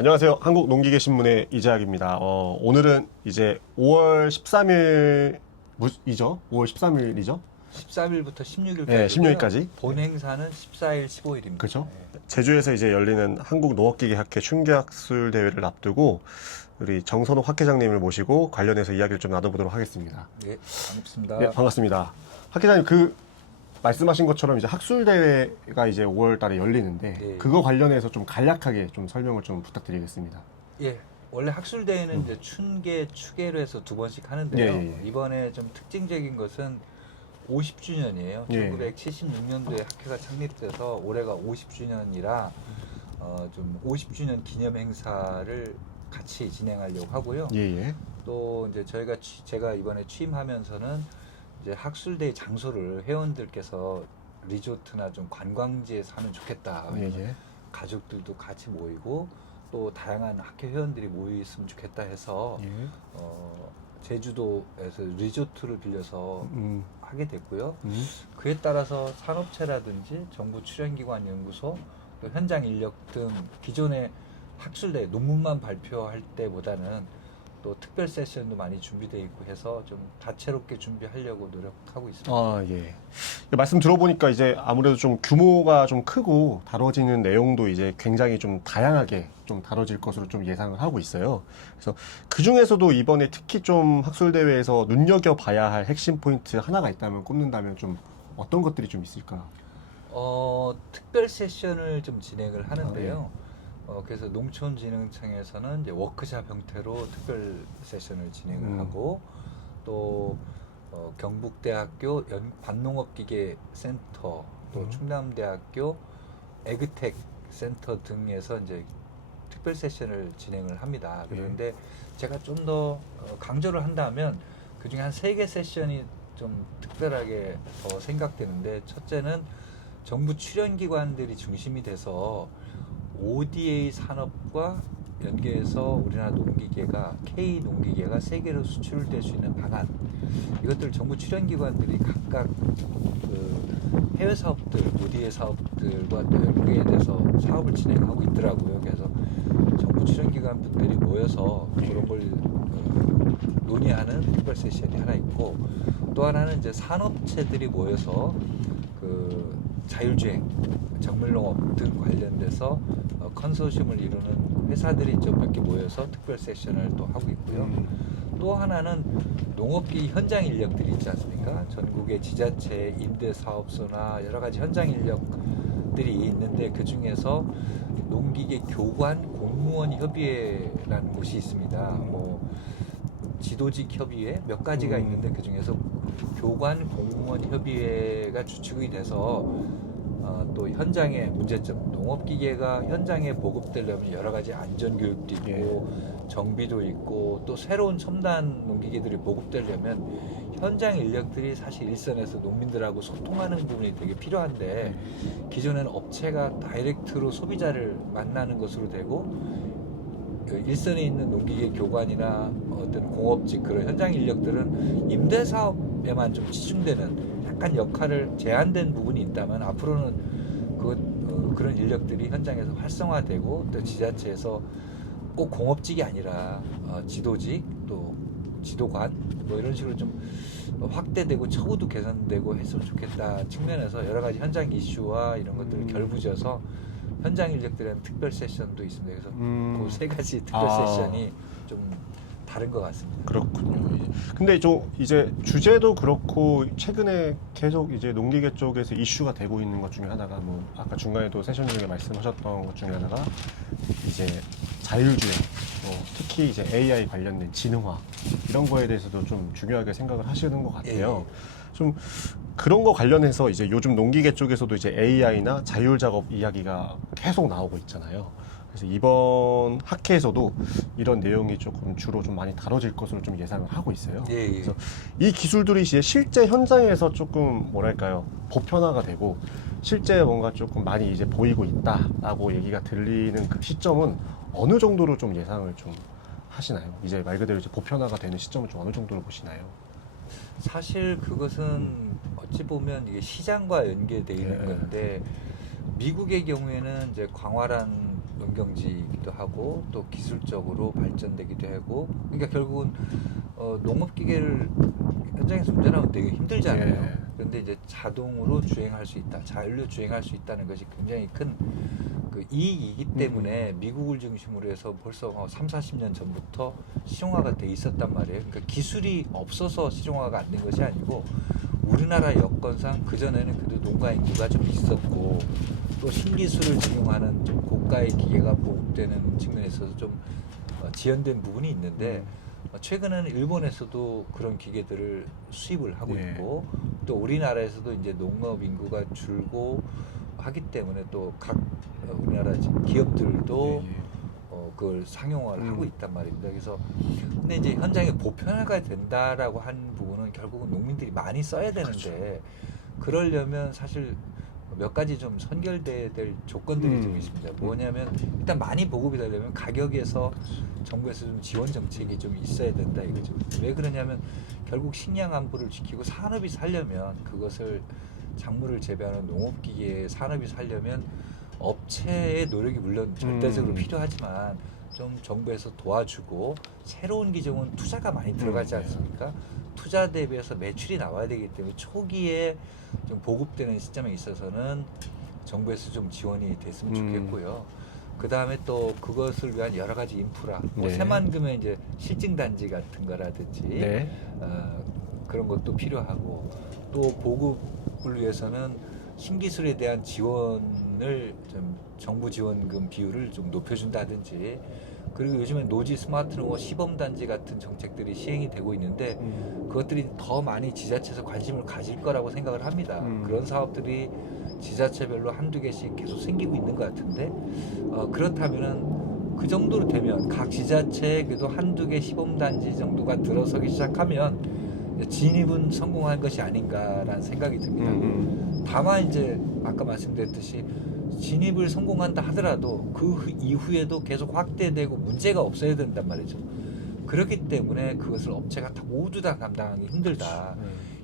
안녕하세요. 한국농기계신문의 이재학입니다. 오늘은 이제 5월 13일이죠? 5월 13일이죠? 13일부터 16일까지. 네, 16일까지. 본 행사는 14일, 15일입니다. 그렇죠. 제주에서 이제 열리는 한국농업기계학회 춘계학술 대회를 앞두고 우리 정선호 학회장님을 모시고 관련해서 이야기를 좀 나눠보도록 하겠습니다. 네, 반갑습니다. 네, 반갑습니다. 학회장님, 말씀하신 것처럼 이제 학술 대회가 이제 5월 달에 열리는데 네. 그거 관련해서 좀 간략하게 좀 설명을 좀 부탁드리겠습니다. 예, 원래 학술대회는 이제 춘계, 추계로 해서 두 번씩 하는데요. 예. 이번에 좀 특징적인 것은 50주년이에요. 예. 1976년도에 학회가 창립돼서 올해가 50주년이라 좀 50주년 기념 행사를 같이 진행하려고 하고요. 예. 또 이제 제가 이번에 취임하면서는 이제 학술대회 장소를 회원들께서 리조트나 좀 관광지에서 하면 좋겠다. 예. 가족들도 같이 모이고 또 다양한 학회 회원들이 모였으면 좋겠다 해서 예. 제주도에서 리조트를 빌려서 하게 됐고요. 음. 그에 따라서 산업체라든지 정부 출연기관 연구소, 또 현장 인력 등 기존의 학술대회 논문만 발표할 때보다는 또 특별 세션도 많이 준비되어 있고 해서 좀 다채롭게 준비하려고 노력하고 있습니다. 아, 예. 말씀 들어보니까 이제 아무래도 좀 규모가 좀 크고 다뤄지는 내용도 이제 굉장히 좀 다양하게 좀 다뤄질 것으로 좀 예상을 하고 있어요. 그래서 그 중에서도 이번에 특히 좀 학술대회에서 눈여겨봐야 할 핵심 포인트 하나가 있다면 꼽는다면 좀 어떤 것들이 좀 있을까? 특별 세션을 좀 진행을 하는데요. 그래서 농촌진흥청에서는 이제 워크샵 형태로 특별 세션을 진행을 하고 또 경북대학교 반농업기계센터 또 충남대학교 에그텍 센터 등에서 이제 특별 세션을 진행을 합니다. 그런데 제가 좀 더 강조를 한다면 그중에 한 3개 세션이 좀 특별하게 더 생각되는데, 첫째는 정부 출연기관들이 중심이 돼서 ODA 산업과 연계해서 우리나라 농기계가 K농기계가 세계로 수출될 수 있는 방안, 이것들 정부 출연기관들이 각각 그 해외 사업들, ODA 사업들과 또 연계에 대해서 사업을 진행하고 있더라고요. 그래서 정부 출연기관 분들이 모여서 그런 걸 논의하는 특별 세션이 하나 있고, 또 하나는 이제 산업체들이 모여서 그 자율주행, 정밀농업 등 관련돼서 컨소시엄을 이루는 회사들이 좀 몇 개 모여서 특별 세션을 또 하고 있고요. 또 하나는 농업기 현장 인력들이 있지 않습니까? 전국의 지자체, 임대사업소나 여러 가지 현장 인력들이 있는데 그 중에서 농기계 교관 공무원 협의회라는 곳이 있습니다. 뭐 지도직 협의회 몇 가지가 있는데 그 중에서 교관 공무원 협의회가 주축이 돼서 또 현장의 문제점, 농업기계가 현장에 보급되려면 여러 가지 안전교육도 있고 정비도 있고 또 새로운 첨단 농기계들이 보급되려면 현장 인력들이 사실 일선에서 농민들하고 소통하는 부분이 되게 필요한데, 기존에는 업체가 다이렉트로 소비자를 만나는 것으로 되고 일선에 있는 농기계 교관이나 어떤 공업직 그런 현장 인력들은 임대사업에만 좀 치중되는 약간 역할을 제한된 부분이 있다면, 앞으로는 그런 인력들이 현장에서 활성화되고 또 지자체에서 꼭 공업직이 아니라 지도직 또 지도관 뭐 이런 식으로 좀 확대되고 처우도 개선되고 했으면 좋겠다 측면에서 여러 가지 현장 이슈와 이런 것들을 결부져서 현장 인력들은 특별 세션도 있습니다. 그래서 그 3가지 특별 세션이 좀 다른 것 같습니다. 그렇군요. 근데 이제 주제도 그렇고 최근에 계속 이제 농기계 쪽에서 이슈가 되고 있는 것 중에 하나가 뭐 아까 중간에도 세션 중에 말씀하셨던 것 중에 하나가 이제 자율주행, 특히 이제 AI 관련된 지능화 이런 거에 대해서도 좀 중요하게 생각을 하시는 것 같아요. 좀 그런 거 관련해서 이제 요즘 농기계 쪽에서도 이제 AI나 자율 작업 이야기가 계속 나오고 있잖아요. 그래서 이번 학회에서도 이런 내용이 조금 주로 좀 많이 다뤄질 것으로 좀 예상을 하고 있어요. 그래서 이 기술들이 이제 실제 현장에서 조금 뭐랄까요, 보편화가 되고 실제 뭔가 조금 많이 이제 보이고 있다라고 얘기가 들리는 그 시점은 어느 정도로 좀 예상을 좀 하시나요? 이제 말 그대로 이제 보편화가 되는 시점을 좀 어느 정도로 보시나요? 사실 그것은 어찌 보면 이게 시장과 연계되어 있는 건데, 미국의 경우에는 이제 광활한 농경지이기도 하고 또 기술적으로 발전되기도 하고 그러니까 결국은 농업기계를 현장에서 운전하면 되게 힘들잖아요. 예. 그런데 이제 자동으로 주행할 수 있다, 자율로 주행할 수 있다는 것이 굉장히 큰 그 이익이기 때문에 미국을 중심으로 해서 벌써 3, 40년 전부터 실용화가 돼 있었단 말이에요. 그러니까 기술이 없어서 실용화가 안 된 것이 아니고 우리나라 여건상 그전에는 그래도 농가 인구가 좀 있었고 또 신기술을 적용하는 좀 고가의 기계가 보급되는 측면에서도 좀 지연된 부분이 있는데 최근에는 일본에서도 그런 기계들을 수입을 하고 예. 있고 또 우리나라에서도 이제 농업 인구가 줄고 하기 때문에 또 각 우리나라 기업들도 예, 예. 그걸 상용화를 하고 있단 말입니다. 그래서 근데 이제 현장에 보편화가 된다라고 한 부분은 결국은 농민들이 많이 써야 되는데 그렇죠. 그러려면 사실 몇 가지 좀 선결돼야 될 조건들이 좀 있습니다. 뭐냐면 일단 많이 보급이 되려면 가격에서 정부에서 좀 지원 정책이 좀 있어야 된다 이거죠. 왜 그러냐면 결국 식량 안보를 지키고 산업이 살려면 그것을 작물을 재배하는 농업기계 산업이 살려면 업체의 노력이 물론 절대적으로 필요하지만 좀 정부에서 도와주고 새로운 기종은 투자가 많이 들어가지 않습니까? 투자 대비해서 매출이 나와야 되기 때문에 초기에 좀 보급되는 시점에 있어서는 정부에서 좀 지원이 됐으면 좋겠고요. 그 다음에 또 그것을 위한 여러 가지 인프라, 뭐 네. 새만금의 이제 실증 단지 같은 거라든지 네. 그런 것도 필요하고 또 보급을 위해서는 신기술에 대한 지원을 좀 정부 지원금 비율을 좀 높여준다든지 그리고 요즘에 노지 스마트 농업 시범 단지 같은 정책들이 시행이 되고 있는데 그것들이 더 많이 지자체에서 관심을 가질 거라고 생각을 합니다. 그런 사업들이 지자체별로 한두 개씩 계속 생기고 있는 것 같은데 그렇다면은 그 정도로 되면 각 지자체에 그래도 한두 개 시범 단지 정도가 들어서기 시작하면 진입은 성공한 것이 아닌가라는 생각이 듭니다. 다만 이제 아까 말씀드렸듯이 진입을 성공한다 하더라도 그 이후에도 계속 확대되고 문제가 없어야 된단 말이죠. 그렇기 때문에 그것을 업체가 다 모두 다 감당하기 힘들다.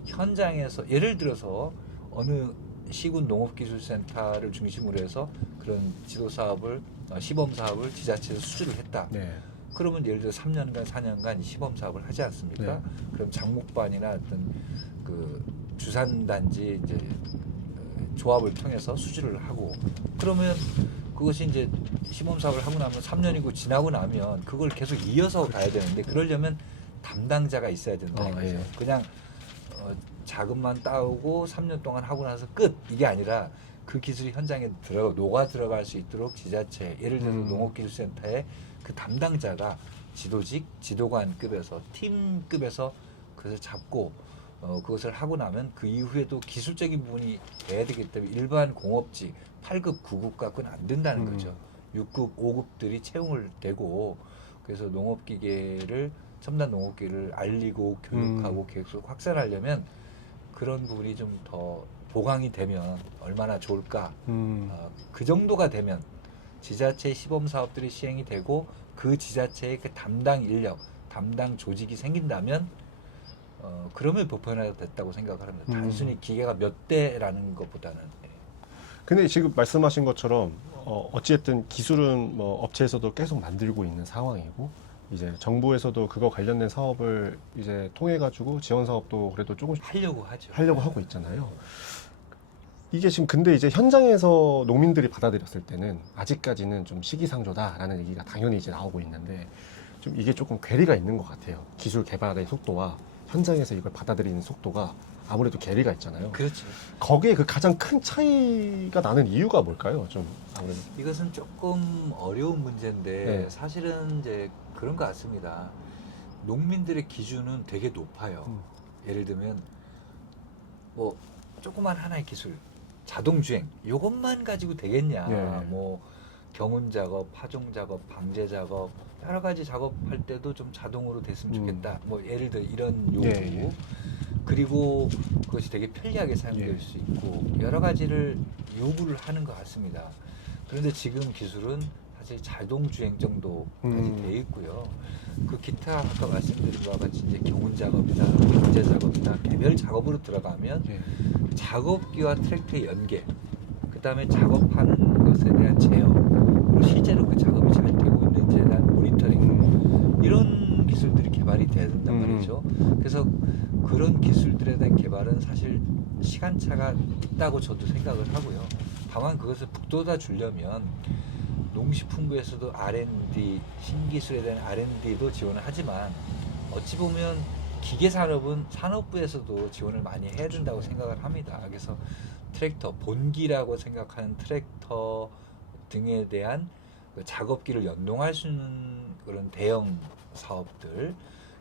현장에서 예를 들어서 어느 시군 농업기술센터를 중심으로 해서 그런 지도사업을 시범사업을 지자체에서 수주를 했다. 네. 그러면 예를 들어 3년간 4년간 시범 사업을 하지 않습니까? 네. 그럼 장목반이나 어떤 그 주산단지 이제 조합을 통해서 수주를 하고 그러면 그것이 이제 시범 사업을 하고 나면 3년이고 지나고 나면 그걸 계속 이어서 가야 되는데 그러려면 담당자가 있어야 된다는 거죠. 예. 그냥 자금만 따오고 3년 동안 하고 나서 끝 이게 아니라 그 기술이 현장에 녹아 들어갈 수 있도록 지자체 예를 들어서 농업기술센터에 그 담당자가 지도직, 지도관급에서 팀급에서 그것을 잡고 그것을 하고 나면 그 이후에도 기술적인 부분이 돼야 되기 때문에 일반 공업지 8급, 9급 갖고는 안 된다는 거죠. 6급, 5급들이 채용을 되고 그래서 농업기계를 첨단 농업기계를 알리고 교육하고 계속 확산하려면 그런 부분이 좀 더 보강이 되면 얼마나 좋을까. 그 정도가 되면 지자체 시범 사업들이 시행이 되고 그 지자체의 그 담당 인력, 담당 조직이 생긴다면 그러면 보편화가 됐다고 생각을 합니다. 단순히 기계가 몇 대라는 것보다는. 근데 지금 말씀하신 것처럼 어찌됐든 기술은 뭐 업체에서도 계속 만들고 있는 상황이고 이제 정부에서도 그거 관련된 사업을 이제 통해 가지고 지원 사업도 그래도 조금씩 하려고 하고 있잖아요. 이게 지금 근데 이제 현장에서 농민들이 받아들였을 때는 아직까지는 좀 시기상조다라는 얘기가 당연히 이제 나오고 있는데 좀 이게 조금 괴리가 있는 것 같아요. 기술 개발의 속도와 현장에서 이걸 받아들이는 속도가 아무래도 괴리가 있잖아요. 그렇죠. 거기에 그 가장 큰 차이가 나는 이유가 뭘까요? 좀 아무래도 이것은 조금 어려운 문제인데 네. 사실은 이제 그런 것 같습니다. 농민들의 기준은 되게 높아요. 예를 들면 뭐 조그만 하나의 기술, 자동 주행 이것만 가지고 되겠냐? 예. 뭐 경운 작업, 파종 작업, 방제 작업 여러 가지 작업할 때도 좀 자동으로 됐으면 좋겠다. 뭐 예를 들어 이런 요구. 예. 그리고 그것이 되게 편리하게 사용될 수 있고 여러 가지를 요구를 하는 것 같습니다. 그런데 지금 기술은 사실 자동 주행 정도까지 돼 있고요. 그 기타 아까 말씀드린 바와 같이 이제 경운 작업이나 방제 작업이나 개별 작업으로 들어가면 작업기와 트랙터의 연계, 그 다음에 작업하는 것에 대한 제어, 그리고 실제로 그 작업이 잘 되고 있는지에 대한 모니터링 이런 기술들이 개발이 돼야 된단 말이죠. 그래서 그런 기술들에 대한 개발은 사실 시간차가 있다고 저도 생각을 하고요. 다만 그것을 북돋아 주려면 농식품부에서도 R&D, 신기술에 대한 R&D도 지원을 하지만 어찌 보면 기계산업은 산업부에서도 지원을 많이 해야 된다고 생각을 합니다. 그래서 트랙터, 본기라고 생각하는 트랙터 등에 대한 그 작업기를 연동할 수 있는 그런 대형 사업들,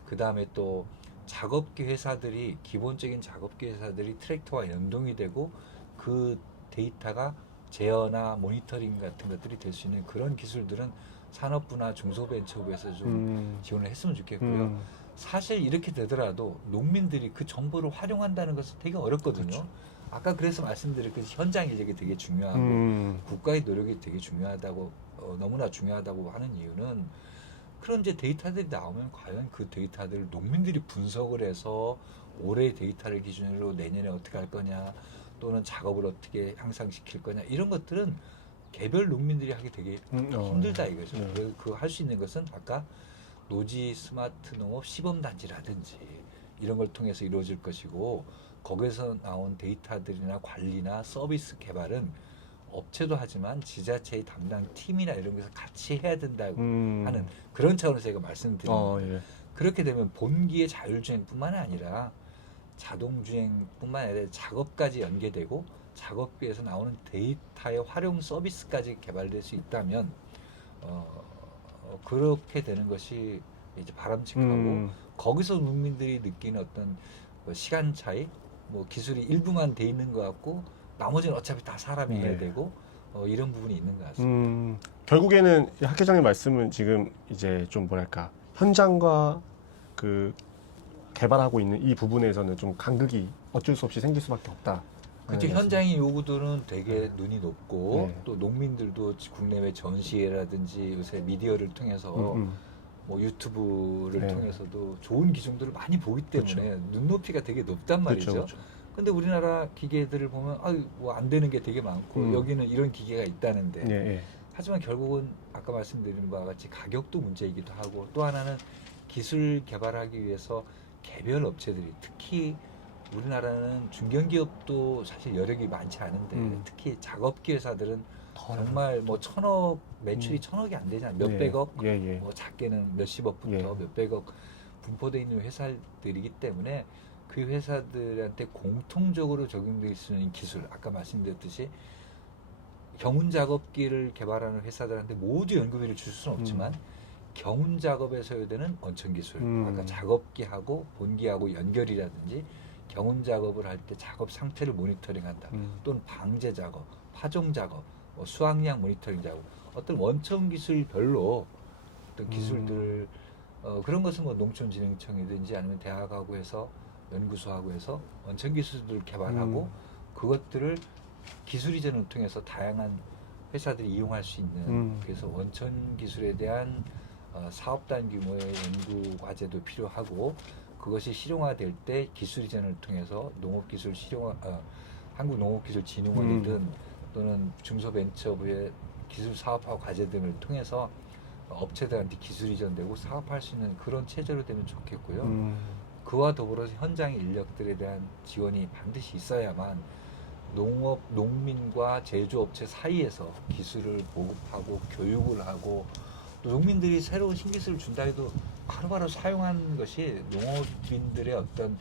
그 다음에 또 작업기 회사들이, 기본적인 작업기 회사들이 트랙터와 연동이 되고 그 데이터가 제어나 모니터링 같은 것들이 될 수 있는 그런 기술들은 산업부나 중소벤처부에서 좀 지원을 했으면 좋겠고요. 사실 이렇게 되더라도 농민들이 그 정보를 활용한다는 것은 되게 어렵거든요. 그렇죠. 아까 그래서 말씀드렸듯이 현장 인력이 되게 중요하고 국가의 노력이 되게 중요하다고 너무나 중요하다고 하는 이유는 그런 이제 데이터들이 나오면 과연 그 데이터들을 농민들이 분석을 해서 올해의 데이터를 기준으로 내년에 어떻게 할 거냐 또는 작업을 어떻게 향상시킬 거냐 이런 것들은 개별 농민들이 하기 되게 힘들다 이거죠. 네. 그 할 수 있는 것은 아까 노지 스마트 농업 시범단지라든지 이런 걸 통해서 이루어질 것이고 거기서 나온 데이터들이나 관리나 서비스 개발은 업체도 하지만 지자체의 담당 팀이나 이런 것을 같이 해야 된다고 하는 그런 차원에서 제가 말씀드립니다. 예. 그렇게 되면 본기의 자율주행뿐만 아니라 자동주행뿐만 아니라 작업까지 연계되고 작업기에서 나오는 데이터의 활용 서비스까지 개발될 수 있다면 그렇게 되는 것이 이제 바람직하고 거기서 농민들이 느끼는 어떤 시간 차이, 뭐 기술이 일부만 돼 있는 것 같고 나머지는 어차피 다 사람이 해야 되고 이런 부분이 있는 것 같습니다. 결국에는 학 회장님 말씀은 지금 이제 좀 뭐랄까 현장과 그 개발하고 있는 이 부분에서는 좀 간극이 어쩔 수 없이 생길 수밖에 없다. 그렇죠. 현장의 요구들은 되게 눈이 높고 네. 또 농민들도 국내외 전시회라든지 요새 미디어를 통해서 뭐 유튜브를 네. 통해서도 좋은 기종들을 많이 보기 때문에 그렇죠. 눈높이가 되게 높단 말이죠. 그렇죠. 근데 우리나라 기계들을 보면 뭐 안 되는 게 되게 많고 여기는 이런 기계가 있다는데 예. 하지만 결국은 아까 말씀드린 바와 같이 가격도 문제이기도 하고 또 하나는 기술 개발하기 위해서 개별 업체들이 특히 우리나라는 중견기업도 사실 여력이 많지 않은데 특히 작업기 회사들은 정말 뭐 천억 매출이 천억이 안 되잖아요. 몇백억, 예. 뭐 작게는 몇십억부터 몇백억 분포되어 있는 회사들이기 때문에 그 회사들한테 공통적으로 적용될 수 있는 기술, 아까 말씀드렸듯이 경운 작업기를 개발하는 회사들한테 모두 연구비를 줄 수는 없지만 경운 작업에 소요되는 원천 기술, 아까 작업기하고 본기하고 연결이라든지 경운 작업을 할 때 작업 상태를 모니터링한다. 또는 방제 작업, 파종 작업, 뭐 수확량 모니터링 작업, 어떤 원천 기술별로 어떤 기술들 그런 것은 뭐 농촌진흥청이든지 아니면 대학하고 해서 연구소하고 해서 원천 기술들을 개발하고 그것들을 기술 이전을 통해서 다양한 회사들이 이용할 수 있는 그래서 원천 기술에 대한 사업단 규모의 연구 과제도 필요하고 그것이 실용화될 때 기술 이전을 통해서 농업기술 한국농업기술진흥원이든 또는 중소벤처부의 기술 사업화 과제 등을 통해서 업체들한테 기술 이전되고 사업할 수 있는 그런 체제로 되면 좋겠고요. 그와 더불어서 현장 인력들에 대한 지원이 반드시 있어야만 농민과 제조업체 사이에서 기술을 보급하고 교육을 하고 또 농민들이 새로운 신기술을 준다 해도 바로바로 사용하는 것이 농업인들의 어떤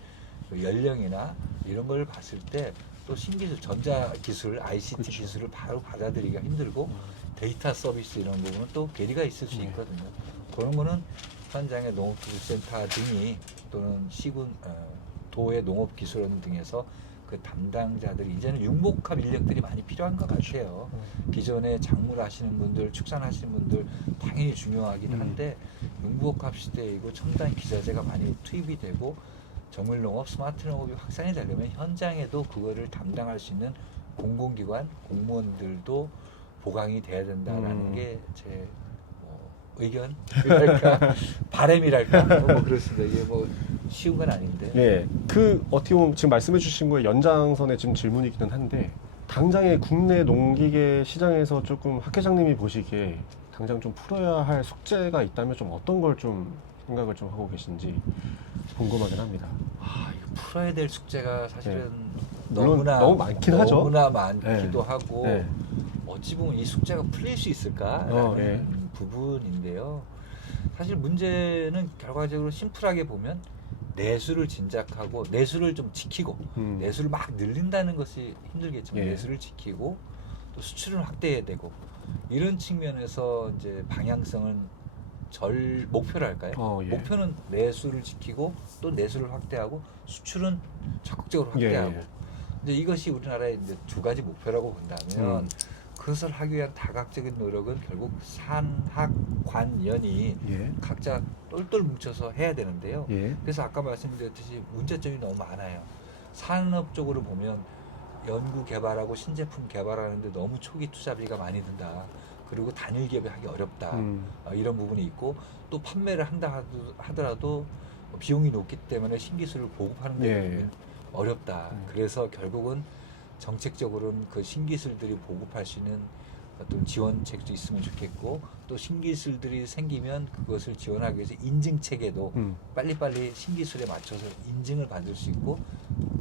연령이나 이런 걸 봤을 때 또 신기술, 전자기술, ICT 그렇죠. 기술을 바로 받아들이기가 힘들고 데이터 서비스 이런 부분은 또 괴리가 있을 수 있거든요. 그런 거는 현장의 농업기술센터 등이 또는 시군, 도의 농업기술원 등에서 그 담당자들이 이제는 융복합 인력들이 많이 필요한 것 같아요. 기존에 작물 하시는 분들, 축산하시는 분들 당연히 중요하긴 한데 융복합 시대이고 첨단 기자재가 많이 투입이 되고 정밀농업, 스마트농업이 확산이 되려면 현장에도 그거를 담당할 수 있는 공공기관, 공무원들도 보강이 돼야 된다라는 게 제 의견이랄까 바람이랄까 뭐 그렇습니다. 이게 뭐 쉬운 건 아닌데. 그 어떻게 보면 지금 말씀해 주신 거에 연장선에 지금 질문이기는 한데 당장의 국내 농기계 시장에서 조금 학 회장님이 보시기에 당장 좀 풀어야 할 숙제가 있다면 좀 어떤 걸 좀 생각을 좀 하고 계신지 궁금하긴 합니다. 이거 풀어야 될 숙제가 사실은 물론 너무 많긴 하죠. 너무나 많기도 네. 하고 네. 어찌 보면 이 숙제가 풀릴 수 있을까라는 네. 부분인데요. 사실 문제는 결과적으로 심플하게 보면 내수를 진작하고 내수를 좀 지키고 내수를 막 늘린다는 것이 힘들겠지만 예. 내수를 지키고 또 수출을 확대해야 되고 이런 측면에서 이제 방향성은 목표를 할까요? 예. 목표는 내수를 지키고 또 내수를 확대하고 수출은 적극적으로 확대하고 예. 이제 이것이 우리나라의 이제 두 가지 목표라고 본다면 그것을 하기 위한 다각적인 노력은 결국 산학관연이 예. 각자 똘똘 뭉쳐서 해야 되는데요. 예. 그래서 아까 말씀드렸듯이 문제점이 너무 많아요. 산업적으로 보면 연구 개발하고 신제품 개발하는데 너무 초기 투자비가 많이 든다. 그리고 단일 기업이 하기 어렵다. 이런 부분이 있고 또 판매를 한다 하더라도 비용이 높기 때문에 신기술을 보급하는 데 예. 어렵다. 그래서 결국은 정책적으로는 그 신기술들이 보급할 수 있는 어떤 지원책도 있으면 좋겠고 또 신기술들이 생기면 그것을 지원하기 위해서 인증 체계도 빨리빨리 신기술에 맞춰서 인증을 받을 수 있고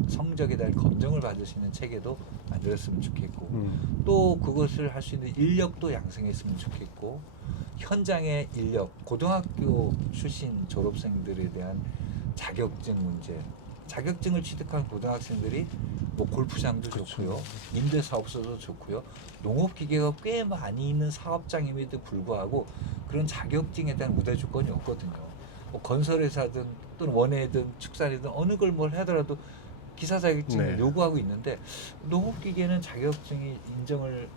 성적에 대한 검증을 받을 수 있는 체계도 만들었으면 좋겠고 또 그것을 할 수 있는 인력도 양성했으면 좋겠고 현장의 인력, 고등학교 출신 졸업생들에 대한 자격증 문제, 자격증을 취득한 고등학생들이 뭐 골프장도 좋고요, 임대사업소도 좋고요, 농업기계가 꽤 많이 있는 사업장임에도 불구하고 그런 자격증에 대한 우대 조건이 없거든요. 뭐 건설회사든 또는 원해든 축산이든 어느 걸 뭘 하더라도 기사 자격증을 네. 요구하고 있는데 농업기계는 자격증이 인정을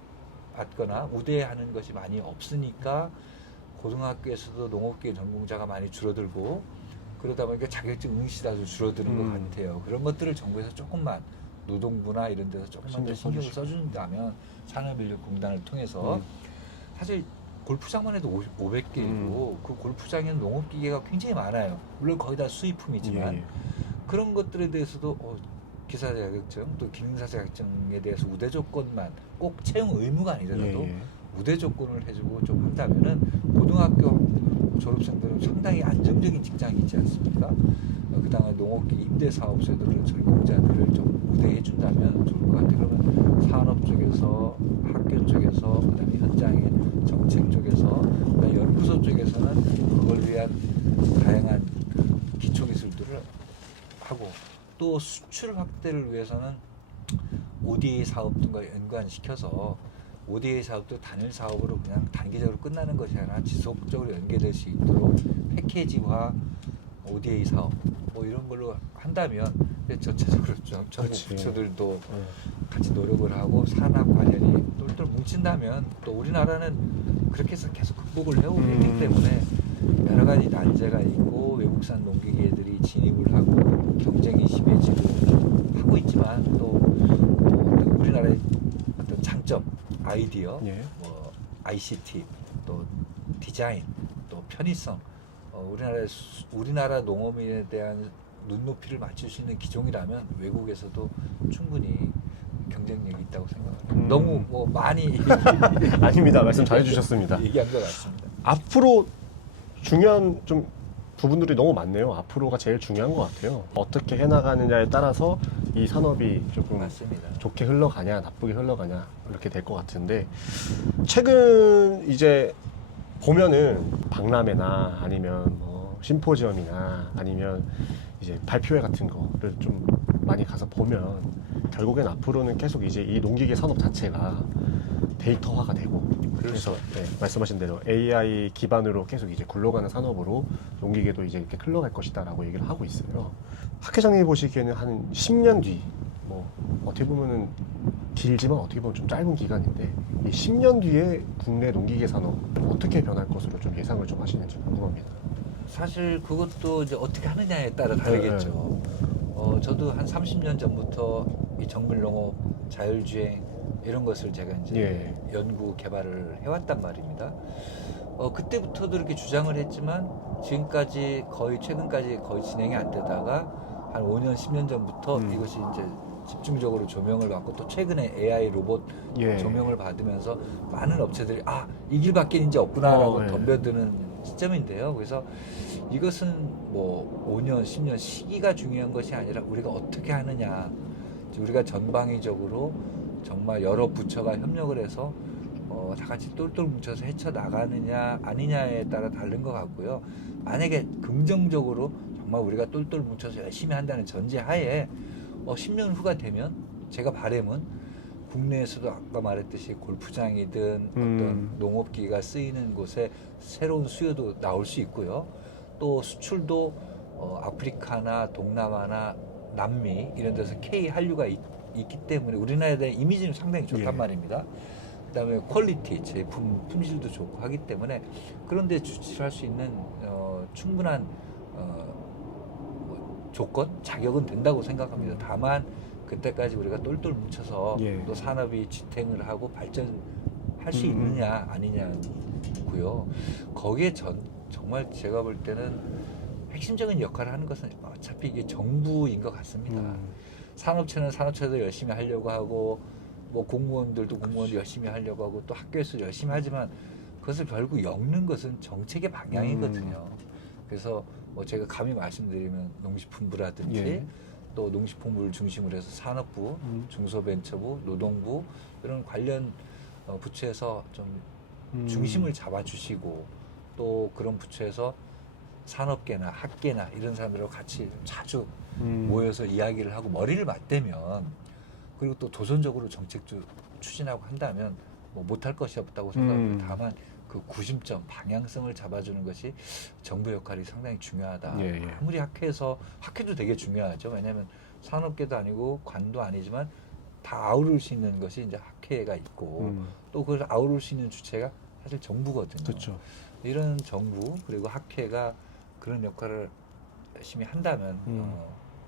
받거나 우대하는 것이 많이 없으니까 고등학교에서도 농업기계 전공자가 많이 줄어들고 그러다 보니까 자격증 응시자도 줄어드는 것 같아요. 그런 것들을 정부에서 조금만 노동부나 이런 데서 조금만 더 신경을 써준다면 산업인력공단을 통해서 사실 골프장만 해도 500개이고 그 골프장에는 농업기계가 굉장히 많아요. 물론 거의 다 수입품이지만 예. 그런 것들에 대해서도 기사 자격증 또 기능사 자격증에 대해서 우대 조건만 꼭 채용 의무가 아니더라도 예. 우대 조건을 해주고 좀 한다면은 고등학교 졸업생들은 상당히 안정적인 직장이 있지 않습니까? 그다음에 농업기 임대사업소에도 그런 전공자들을 좀 우대해 준다면 좋을 것 같아요. 그러면 산업 쪽에서 학교 쪽에서 그다음에 현장의 정책 쪽에서 그다음에 연구소 쪽에서는 그걸 위한 다양한 그 기초기술들을 하고 또 수출 확대를 위해서는 ODA 사업 등과 연관시켜서 ODA 사업도 단일 사업으로 그냥 단기적으로 끝나는 것이 아니라 지속적으로 연계될 수 있도록 패키지화 ODA 사업 뭐 이런 걸로 한다면 전체적으로 전국 부처들도 같이 노력을 하고 산업 관련이 똘똘 뭉친다면 또 우리나라는 그렇게 해서 계속 극복을 해오고 있기 때문에 여러 가지 난제가 있고 외국산 농기계들이 진입을 하고 경쟁이 심해지고 하고 있지만 또 우리나라의 어떤 장점, 아이디어, 예. 뭐 ICT, 또 디자인, 또 편의성, 우리나라 농업인에 대한 눈높이를 맞출 수 있는 기종이라면 외국에서도 충분히 경쟁력이 있다고 생각합니다. 너무 뭐 많이 아닙니다. 말씀 잘해주셨습니다. 얘기한 것 같습니다. 앞으로 중요한 좀 부분들이 너무 많네요. 앞으로가 제일 중요한 것 같아요. 어떻게 해나가느냐에 따라서 이 산업이 조금 맞습니다. 좋게 흘러가냐, 나쁘게 흘러가냐 이렇게 될 것 같은데 최근 이제 보면은 박람회나 아니면 뭐 심포지엄이나 아니면 이제 발표회 같은 거를 좀 많이 가서 보면 결국엔 앞으로는 계속 이제 이 농기계 산업 자체가 데이터화가 되고 그래서 말씀하신 대로 AI 기반으로 계속 이제 굴러가는 산업으로 농기계도 이제 이렇게 흘러갈 것이다라고 얘기를 하고 있어요. 학 회장님이 보시기에는 한 10년 뒤, 뭐 어떻게 보면은 길지만 어떻게 보면 좀 짧은 기간인데 이 10년 뒤에 국내 농기계 산업 어떻게 변할 것으로 좀 예상을 좀 하시는지 궁금합니다. 사실 그것도 이제 어떻게 하느냐에 따라 다르겠죠. 저도 한 30년 전부터 이 정밀농업, 자율주행 이런 것을 제가 이제 연구 개발을 해왔단 말입니다. 그때부터도 이렇게 주장을 했지만 지금까지 최근까지 거의 진행이 안 되다가 한 5년, 10년 전부터 이것이 이제 집중적으로 조명을 받고 또 최근에 AI 로봇 예. 조명을 받으면서 많은 업체들이 이 길밖에 이제 없구나라고 예. 덤벼드는 시점인데요. 그래서 이것은 뭐 5년, 10년 시기가 중요한 것이 아니라 우리가 어떻게 하느냐, 우리가 전방위적으로 정말 여러 부처가 협력을 해서 다 같이 똘똘 뭉쳐서 헤쳐나가느냐 아니냐에 따라 다른 것 같고요. 만약에 긍정적으로 정말 우리가 똘똘 뭉쳐서 열심히 한다는 전제하에 10년 후가 되면 제가 바람은 국내에서도 아까 말했듯이 골프장이든 어떤 농업기가 쓰이는 곳에 새로운 수요도 나올 수 있고요. 또 수출도 아프리카나 동남아나 남미 이런 데서 K 한류가 있기 때문에 우리나라에 대한 이미지는 상당히 좋단 예. 말입니다. 그다음에 퀄리티, 제품 품질도 좋고 하기 때문에 그런데 주출할 수 있는 충분한 조건, 자격은 된다고 생각합니다. 다만 그때까지 우리가 똘똘 뭉쳐서 예. 또 산업이 지탱을 하고 발전할 수 있느냐 아니냐고요. 거기에 정말 제가 볼 때는 핵심적인 역할을 하는 것은 어차피 이게 정부인 것 같습니다. 산업체는 산업체도 열심히 하려고 하고 뭐 공무원들도 공무원도 열심히 하려고 하고 또 학교에서 열심히 하지만 그것을 결국 엮는 것은 정책의 방향이거든요. 그래서 뭐 제가 감히 말씀드리면 농식품부라든지 예. 또 농식품부를 중심으로 해서 산업부, 중소벤처부, 노동부 이런 관련 부처에서 좀 중심을 잡아주시고 또 그런 부처에서 산업계나 학계나 이런 사람들하고 같이 자주 모여서 이야기를 하고 머리를 맞대면 그리고 또 도전적으로 정책도 추진하고 한다면 뭐 못할 것이 없다고 생각합니다. 다만 그 구심점, 방향성을 잡아주는 것이 정부 역할이 상당히 중요하다. 예, 예. 아무리 학회도 되게 중요하죠. 왜냐하면 산업계도 아니고 관도 아니지만 다 아우를 수 있는 것이 이제 학회가 있고 또 그걸 아우를 수 있는 주체가 사실 정부거든요. 그렇죠. 이런 정부 그리고 학회가 그런 역할을 열심히 한다면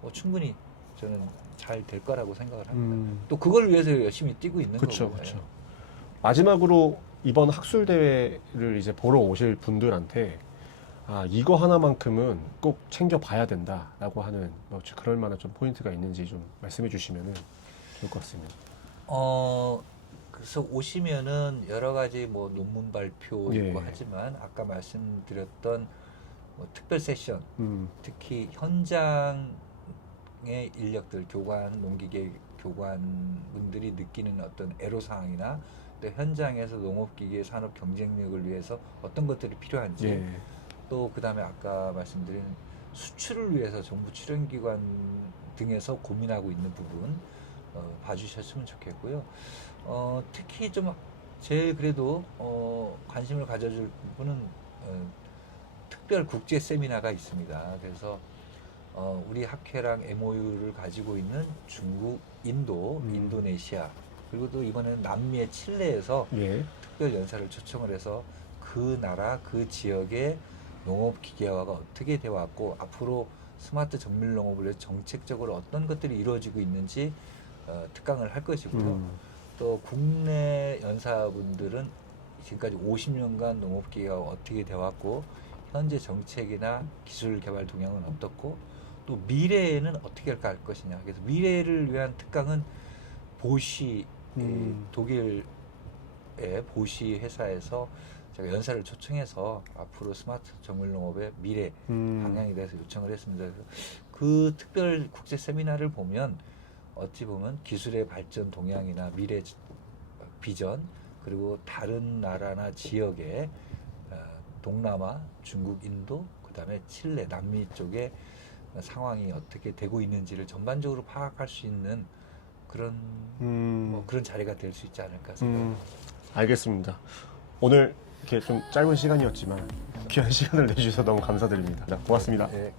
뭐 충분히 저는 잘 될 거라고 생각을 합니다. 또 그걸 위해서 열심히 뛰고 있는 그렇죠, 거고요. 그렇죠. 마지막으로 이번 학술 대회를 이제 보러 오실 분들한테 이거 하나만큼은 꼭 챙겨봐야 된다라고 하는 뭐 그럴 만한 좀 포인트가 있는지 좀 말씀해 주시면은 좋을 것 같습니다. 그래서 오시면은 여러 가지 뭐 논문 발표 예. 있고 하지만 아까 말씀드렸던 뭐 특별 세션, 특히 현장의 인력들, 농기계 교관분들이 느끼는 어떤 애로사항이나 또 현장에서 농업기계 산업 경쟁력을 위해서 어떤 것들이 필요한지 예. 또 그다음에 아까 말씀드린 수출을 위해서 정부 출연기관 등에서 고민하고 있는 부분 봐주셨으면 좋겠고요. 특히 좀 제일 그래도 관심을 가져줄 부분은 특별 국제 세미나가 있습니다. 그래서 우리 학회랑 MOU를 가지고 있는 중국, 인도, 인도네시아 그리고 또 이번에는 남미의 칠레에서 예. 특별 연사를 초청을 해서 그 나라, 그 지역의 농업 기계화가 어떻게 되어 왔고 앞으로 스마트 정밀 농업을 위해서 정책적으로 어떤 것들이 이루어지고 있는지 특강을 할 것이고요. 또 국내 연사분들은 지금까지 50년간 농업 기계화가 어떻게 되어 왔고 현재 정책이나 기술 개발 동향은 어떻고 또 미래에는 어떻게 갈 것이냐. 그래서 미래를 위한 특강은 보시 독일의 보시 회사에서 제가 연사를 초청해서 앞으로 스마트 정밀 농업의 미래 방향에 대해서 요청을 했습니다. 그래서 그 특별 국제 세미나를 보면 어찌 보면 기술의 발전 동향이나 미래 비전 그리고 다른 나라나 지역의 동남아, 중국, 인도, 그다음에 칠레, 남미 쪽의 상황이 어떻게 되고 있는지를 전반적으로 파악할 수 있는 그런 그런 자리가 될 수 있지 않을까 생각합니다. 알겠습니다. 오늘 이렇게 좀 짧은 시간이었지만 귀한 시간을 내주셔서 너무 감사드립니다. 고맙습니다. 네.